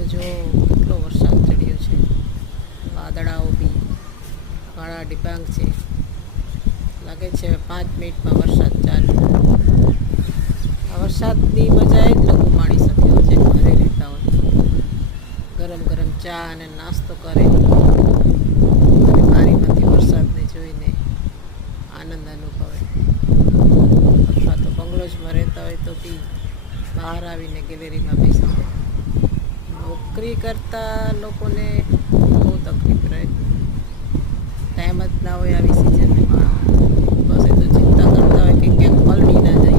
તો જો કેટલો વરસાદ ચડ્યો છે, વાદળાઓ બી કાળા ડિબાંગ છે. લાગે છે 5 મિનિટમાં વરસાદ ચાલુ. આ વરસાદની મજા એ જ લોકો માણી શકે જે ઘરે રહેતા હોય. ગરમ ગરમ ચા અને નાસ્તો કરે અને બારીમાંથી વરસાદને જોઈને આનંદ અનુભવે. અથવા તો બંગલોઝમાં રહેતા હોય તો બી બહાર આવીને ગેલેરીમાં બેસી જાય. નોકરી કરતા લોકોને બહુ તકલીફ રહે. ટાઈમ જ ના હોય આવી સિઝનમાં. બસ એ તો ચિંતા કરતા હોય કે ક્યાંક પલળી ના જાય.